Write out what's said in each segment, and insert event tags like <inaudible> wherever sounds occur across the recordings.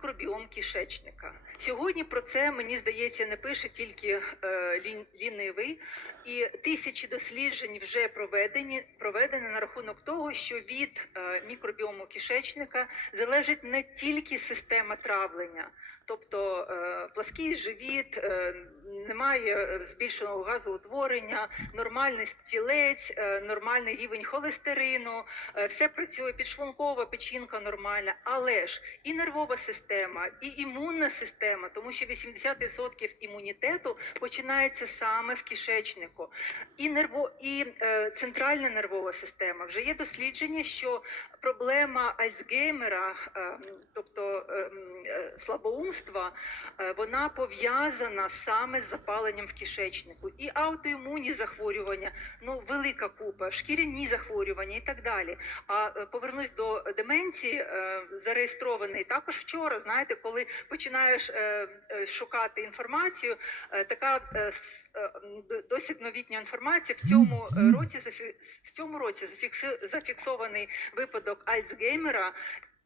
Мікробіом кишечника. Сьогодні про це мені здається не пише тільки е, лін- лінивий, і тисячі досліджень вже проведені проведені на рахунок того, що від е, мікробіому кишечника залежить не тільки система травлення, тобто е, плаский живіт, е, немає збільшеного газоутворення, нормальний стілець, е, нормальний рівень холестерину, все працює підшлункова печінка нормальна, але ж і нервова система, і імунна система, тому що 80% імунітету починається саме в кишечнику, і нерво, і центральна нервова система. Вже є дослідження, що проблема Альцгеймера, е, тобто е, м, е, слабоумства, е, вона пов'язана саме з запаленням в кишечнику. І аутоімунні захворювання, ну велика купа, шкіряні захворювання і так далі. А е, повернусь до деменції, зареєстрований також вчора. Знаєте, коли починаєш шукати інформацію, така досить новітня інформація в цьому році в цьому році зафіксований випадок Альцгеймера.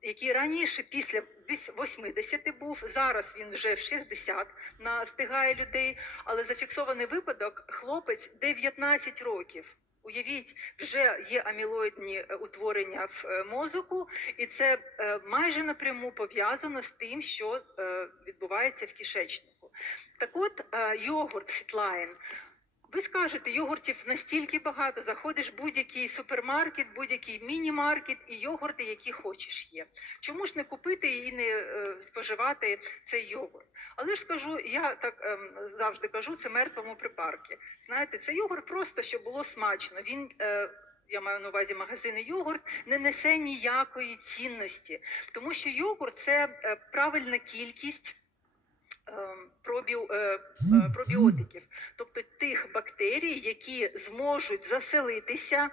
Який раніше після вісь- 80 був, зараз він вже в 60 на встигає людей, але зафіксований випадок хлопець 19 років. Уявіть, вже є амілоїдні е, утворення в е, мозоку, і це е, майже напряму пов'язано з тим, що відбувається в кишечнику. Так от, йогурт Фітлайн. Ви скажете, йогуртів настільки багато, заходиш в будь-який супермаркет, будь-який міні-маркет, і йогурти, які хочеш, є. Чому ж не купити і не е, споживати цей йогурт? Але ж скажу, я так ем, завжди кажу, це мертвому припарки. Знаєте, це йогурт просто щоб було смачно. Він е, я маю на увазі магазини йогурт, не несе ніякої цінності, тому що йогурт це е, правильна кількість. ем, е, е, пробіотиків, тобто тих бактерій, які зможуть заселитися,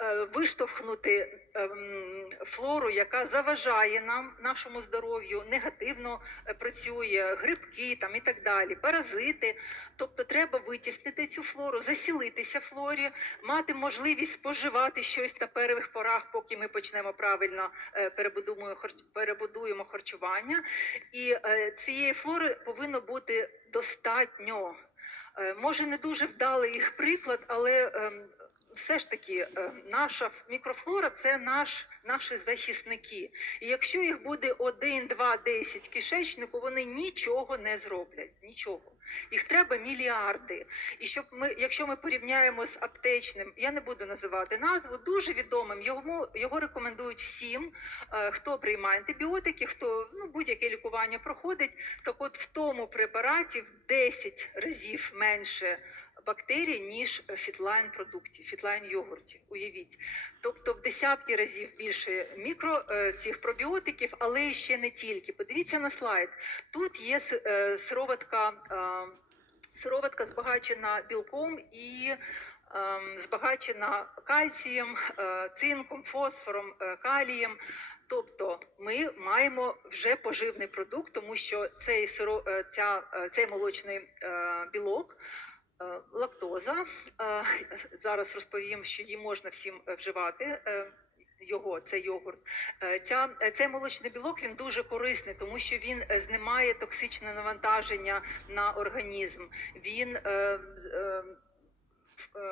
е, виштовхнути ем, флору, яка заважає нам, нашому здоров'ю, негативно е, працює, грибки там і так далі, паразити. Тобто треба витіснити цю флору, засілитися флорі, мати можливість споживати щось на перших порах, поки ми почнемо правильно е, перебудуємо, харч- перебудуємо харчування. І цієї флори повинно бути достатньо. Е, Може, не дуже вдалий їх приклад, але ем, все ж таки е, наша мікрофлора це наш, наші захисники. І якщо їх буде один, два, десять кишечнику, вони нічого не зроблять. Нічого. Їх треба мільярди. І щоб ми, якщо ми порівняємо з аптечним, я не буду називати назву, дуже відомим його, його рекомендують всім, е, хто приймає антибіотики, хто ну, будь-яке лікування проходить. Так от в тому препараті в 10 разів менше бактерій, ніж фітлайн продуктів, фітлайн йогуртів. Уявіть. Тобто в десятки разів більше мікро е, цих пробіотиків, але ще не тільки. Подивіться на слайд. Тут є е, сироватка, е, сироватка збагачена білком і ем, збагачена кальцієм, е, цинком, фосфором, е, калієм. Тобто ми маємо вже поживний продукт, тому що цей сиро, е, ця, е, цей молочний е, білок. Е, Лактоза Е, зараз розповім, що її можна всім е, вживати. Його цей йогурт. Ця цей молочний білок він дуже корисний, тому що він знімає токсичне навантаження на організм. Він е, е,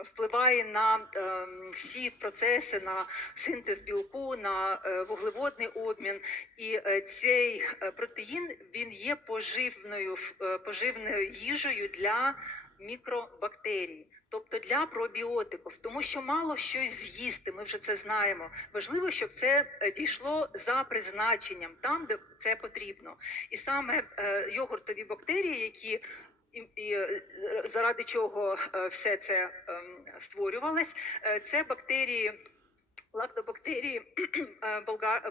впливає на е, всі процеси, на синтез білку, на е, вуглеводний обмін. І е, цей протеїн він є поживною е, поживною їжею для мікробактерій. Тобто для пробіотиків, тому що мало щось з'їсти, ми вже це знаємо. Важливо, щоб це е, дійшло за призначенням, там, де це потрібно. І саме е, йогуртові бактерії, які і, і е, заради чого все це ем, створювалось, це бактерії. Лактобактерії, <clears throat> е,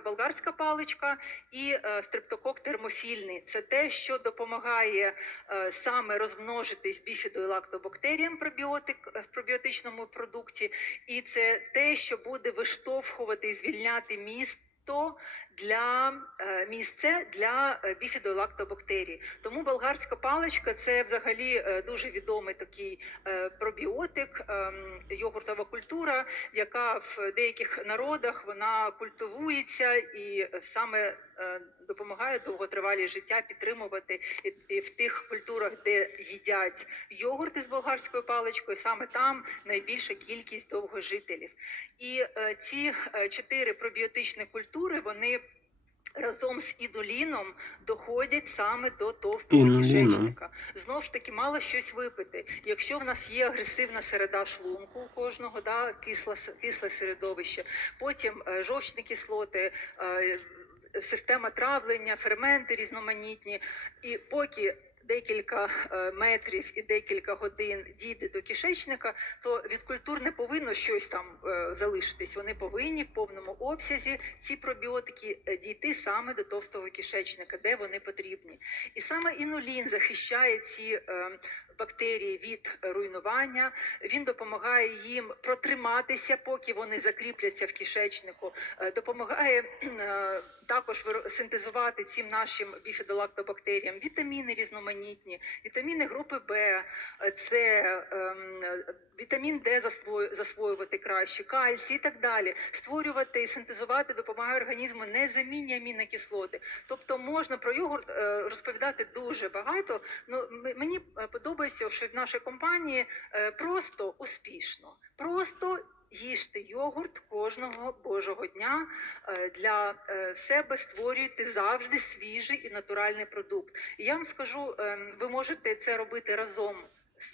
болгарська паличка і е, стрептокок термофільний. Це те, що допомагає е, саме розмножитись біфіду і лактобактеріям пробіотик в пробіотичному продукті, і це те, що буде виштовхувати і звільняти місто для е, місце для е, біфідолактобактерій. Тому болгарська паличка це взагалі е, дуже відомий такий пробіотик, ем, йогуртова культура, яка в деяких народах вона культивується, і саме допомагає довготривалі життя підтримувати і, і в тих культурах, де їдять йогурти з болгарською паличкою, саме там найбільша кількість довгожителів. І е, ці е, чотири пробіотичні культури вони. Разом з ідоліном доходять саме до товстого кишечника. Знов ж таки, мало щось випити. Якщо в нас є агресивна середа шлунку у кожного, да, кисле, кисле середовище, потім е, жовчні кислоти, е, система травлення, ферменти різноманітні, і поки декілька е, метрів і декілька годин дійде до кишечника, то від культур не повинно щось там е, залишитись. Вони повинні в повному обсязі ці пробіотики е, дійти саме до товстого кишечника, де вони потрібні. І саме інулін захищає ці бактерії від руйнування. Він допомагає їм протриматися, поки вони закріпляться в кишечнику. Е, Допомагає е, також синтезувати цим нашим біфідолактобактеріям вітаміни різноманітні, вітаміни групи Б, е, С, ем, вітамін Д засвоювати краще, кальцій і так далі. Створювати і синтезувати допомагає організму незамінні амінокислоти. Тобто можна про йогурт розповідати дуже багато. Ну мені подобається, що в нашій компанії е, просто успішно, просто. Їжте йогурт кожного божого дня е, для е, себе створюйте завжди свіжий і натуральний продукт. І я вам скажу, ем, ви можете це робити разом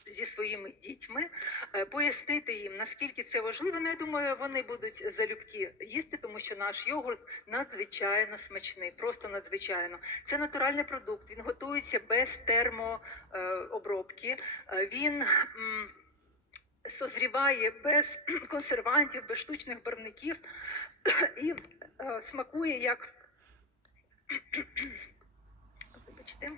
зі своїми дітьми, е, пояснити їм, наскільки це важливо. Ну, я думаю, вони будуть залюбки їсти, тому що наш йогурт надзвичайно смачний, просто надзвичайно. Це натуральний продукт. Він готується без термообробки. Він созріває без <clears throat> консервантів, без штучних барвників і е, смакує як. <clears throat> Вибачте.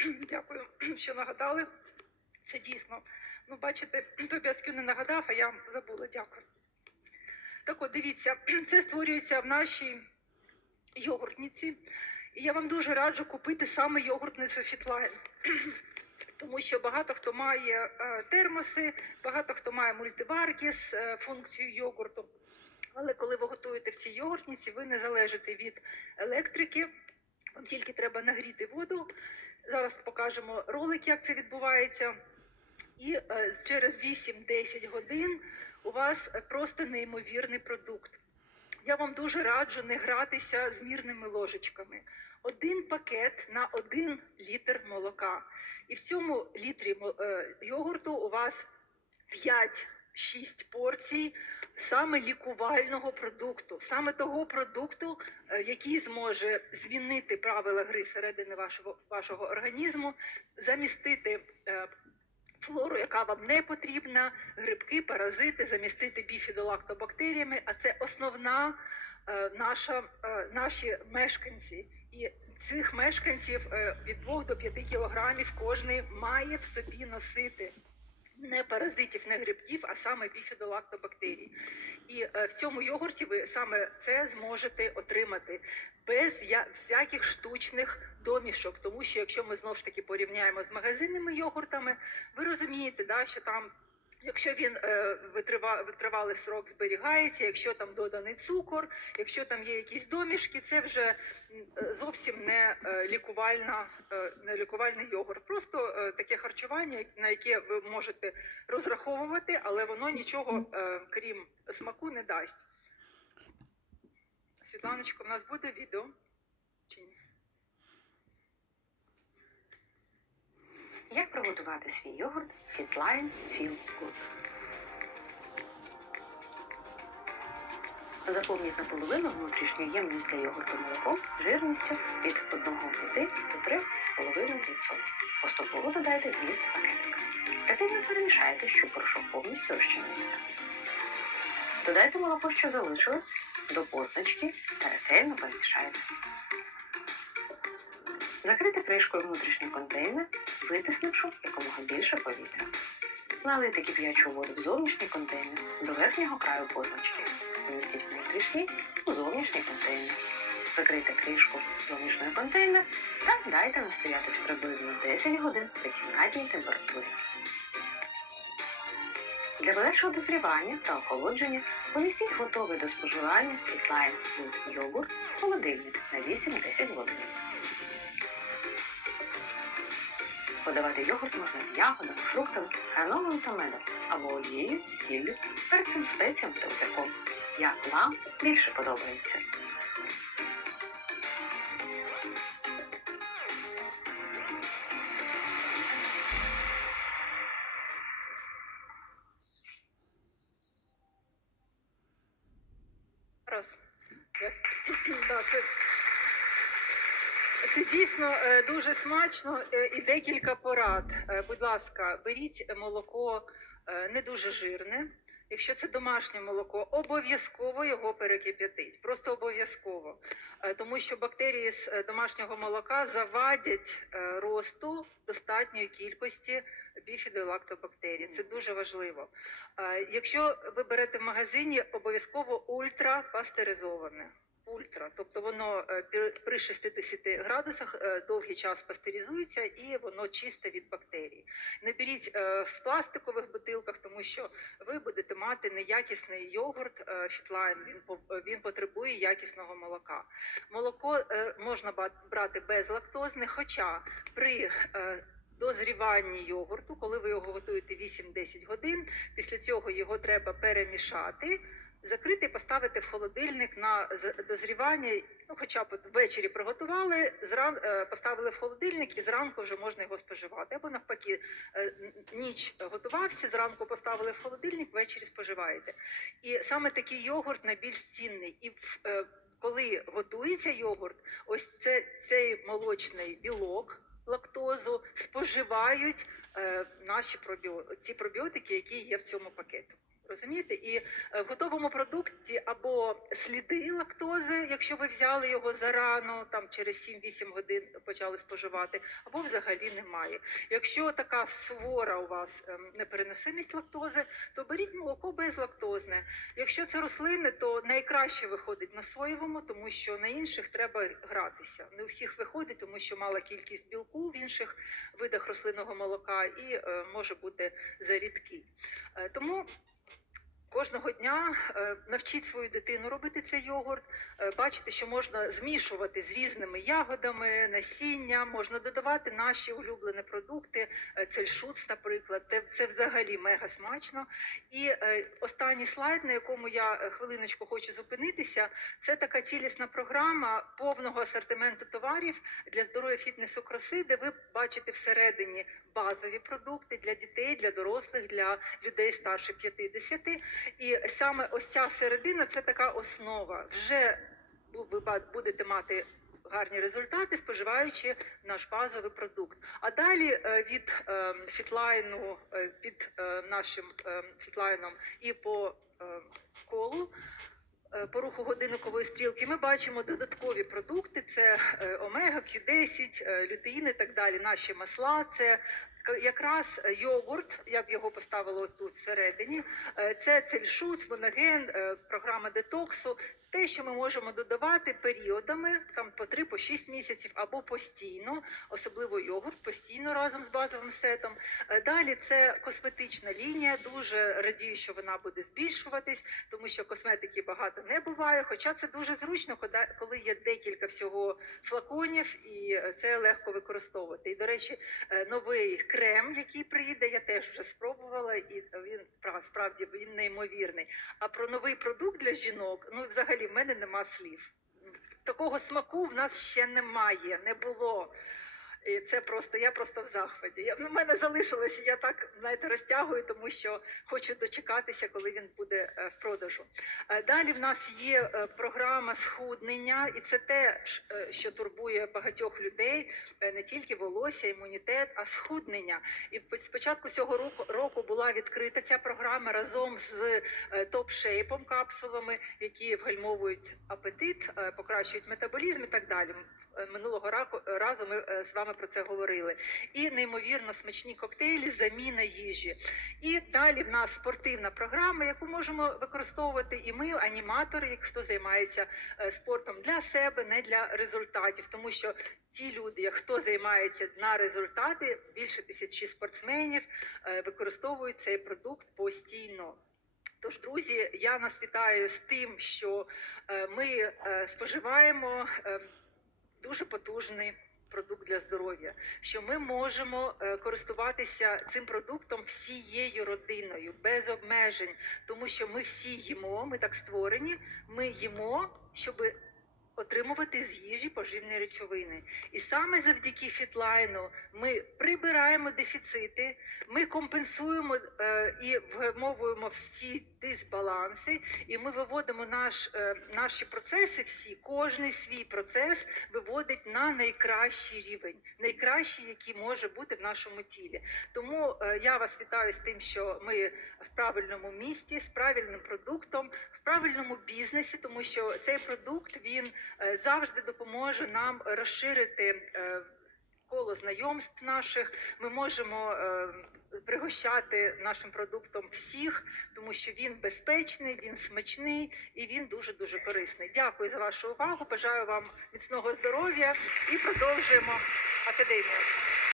<clears throat> Дякую, <clears throat> що нагадали. Це дійсно. Ну, бачите, <clears throat> Тобіаскю не нагадав, а я забула. Дякую. Так от, дивіться, це створюється в нашій йогуртниці. І я вам дуже раджу купити саме йогуртницю Фітлайн. Тому що багато хто має е, термоси, багато хто має мультиварки з е, функцією йогурту. Але коли ви готуєте в цій йогуртниці, ви не залежите від електрики. Вам тільки треба нагріти воду. Зараз покажемо ролик, як це відбувається. І е, через 8-10 годин у вас просто неймовірний продукт. Я вам дуже раджу не гратися з мірними ложечками. Один пакет на один літр молока. І в цьому літрі е, йогурту у вас 5-6 порцій саме лікувального продукту, саме того продукту, е, який зможе змінити правила гри всередини вашого, вашого організму, замістити е, флору, яка вам не потрібна, грибки, паразити, замістити біфідолактобактеріями. А це основна е, наша, наші мешканці. І цих мешканців від 2 до 5 кілограмів кожний має в собі носити не паразитів, не грибків, а саме біфідолактобактерій. І е, в цьому йогурті ви саме це зможете отримати без я- всяких штучних домішок. Тому що якщо ми знову ж таки порівняємо з магазинними йогуртами, ви розумієте, да, що там. Якщо він е, витрива, витривалий срок зберігається, якщо там доданий цукор, якщо там є якісь домішки, це вже е, зовсім не е, лікувальна, е, не лікувальний йогурт. Просто е, таке харчування, на яке ви можете розраховувати, але воно нічого е, крім смаку не дасть. Світланочко, в нас буде відео чи ні? Як приготувати свій йогурт Fitline Feel Good? Заповніть наполовину внутрішню ємність для йогурту молоком жирністю від 1,5 до 3,5%. Поступово додайте 200 пакетика. Ретельно перемішайте, щоб порошок повністю розчинився. Додайте молоко, що залишилось, до позначки та ретельно перемішайте. Закрити кришкою внутрішній контейнер, витиснувши якомога більше повітря. Налийте кип'ячу воду в зовнішній контейнер до верхнього краю позначки. Помістіть внутрішній у зовнішній контейнер. Закрийте кришку зовнішнього контейнера та дайте настоятись приблизно 10 годин при кімнатній температурі. Для подальшого дозрівання та охолодження помістіть готовий до споживання стрітлайн йогурт в холодильник на 8-10 годин. Подавати йогурт можна з ягодами, фруктами, гранолою та медом або олією, сіллю, перцем, спеціям та огірком. Як вам більше подобається? Раз. <clears throat> це дійсно е, дуже смачно е, і декілька порад. Е, Будь ласка, беріть молоко не дуже жирне. Якщо це домашнє молоко, обов'язково його перекип'ятить. Просто обов'язково. Тому що бактерії з домашнього молока завадять росту достатньої кількості біфідолактобактерій. Це дуже важливо. Якщо ви берете в магазині, обов'язково ультрапастеризоване. Ультра, тобто воно е, при 60 градусах е, довгий час пастеризується і воно чисте від бактерій. Не беріть е, в пластикових бутилках, тому що ви будете мати неякісний йогурт фітлайн. Він він потребує якісного молока. Молоко можна брати безлактозне, хоча при дозріванні йогурту, коли ви його готуєте 8-10 годин, після цього його треба перемішати. Закрити поставити в холодильник на дозрівання. Ну, хоча б ввечері приготували, зран е, поставили в холодильник і зранку вже можна його споживати. Або навпаки, е, ніч готувався, зранку поставили в холодильник, ввечері споживаєте. І саме такий йогурт найбільш цінний. І е, коли готується йогурт, ось це цей молочний білок. Лактозу споживають наші пробіо... ці пробіотики, які є в цьому пакету. Розумієте? І е, в готовому продукті або сліди лактози, якщо ви взяли його зарано, там через 7-8 годин почали споживати, або взагалі немає. Якщо така сувора у вас ем, непереносимість лактози, то беріть молоко безлактозне. Якщо це рослини, то найкраще виходить на соєвому, тому що на інших треба гратися. Не у всіх виходить, тому що мала кількість білку в інших видах рослинного молока і е, може бути зарідкий. Е, тому Кожного дня е, навчіть свою дитину робити цей йогурт. Е, Бачите, що можна змішувати з різними ягодами, насіння, можна додавати наші улюблені продукти, е, цельшуц, наприклад. Це, взагалі мега смачно. І останній слайд, на якому я хвилиночку хочу зупинитися, це така цілісна програма повного асортименту товарів для здоров'я фітнесу краси, де ви бачите всередині базові продукти для дітей, для дорослих, для людей старше 50. І саме ось ця середина це така основа. Вже ви будете мати гарні результати, споживаючи наш базовий продукт. А далі е, від е, фітлайну, е, під нашим фітлайном і по колу. По руху годинникової стрілки ми бачимо додаткові продукти: це омега, Q10, е, лютеїни і так далі. Наші масла, це якраз е, йогурт. Я б його поставила тут всередині. Е, Це цельшуц, моноген, е, програма детоксу. Те, що ми можемо додавати періодами, там по 3 по 6 місяців або постійно, особливо йогурт, постійно разом з базовим сетом. Е, Далі це косметична лінія. Дуже радію, що вона буде збільшуватись, тому що косметики багато не буває. Хоча це дуже зручно, коли- є декілька всього флаконів, і е, це легко використовувати. І до речі, е, новий крем, який прийде, я теж вже спробувала, і він пра- справді він неймовірний. А про новий продукт для жінок, ну взагалі в мене нема слів. Такого смаку в нас ще немає, не було. І це просто я просто в захваті. Я, ну, в мене залишилось, я так знаєте, розтягую, тому що хочу дочекатися, коли він буде е, в продажу. Е, Далі в нас є е, програма схуднення, і це те, що турбує багатьох людей, не тільки волосся, імунітет, а схуднення. І спочатку цього року, року була відкрита ця програма разом з топ-шейпом капсулами, які вгальмовують апетит, покращують метаболізм і так далі. Минулого разу ми з вами про це говорили. І неймовірно смачні коктейлі, заміна їжі. І далі в нас спортивна програма, яку можемо використовувати і ми, аніматори, як хто займається е, спортом для себе, не для результатів, тому що ті люди, хто займається на результати, більше тисячі спортсменів е, використовують цей продукт постійно. Тож, друзі, я нас вітаю з тим, що е, ми споживаємо дуже потужний продукт для здоров'я, що ми можемо е, користуватися цим продуктом всією родиною без обмежень, тому що ми всі їмо, ми так створені, ми їмо, щоб отримувати з їжі поживні речовини. І саме завдяки фітлайну ми прибираємо дефіцити, ми компенсуємо е, і вгамовуємо всі дисбаланси, і ми виводимо наш, е, наші процеси всі, кожний свій процес виводить на найкращий рівень, найкращий, який може бути в нашому тілі. Тому е, я вас вітаю з тим, що ми в правильному місті, з правильним продуктом, правильному бізнесі, тому що цей продукт він е, завжди допоможе нам розширити. е, Коло знайомств наших ми можемо е, пригощати нашим продуктом всіх, тому що він безпечний, він смачний і він дуже дуже корисний. Дякую за вашу увагу. Бажаю вам міцного здоров'я і продовжуємо академію.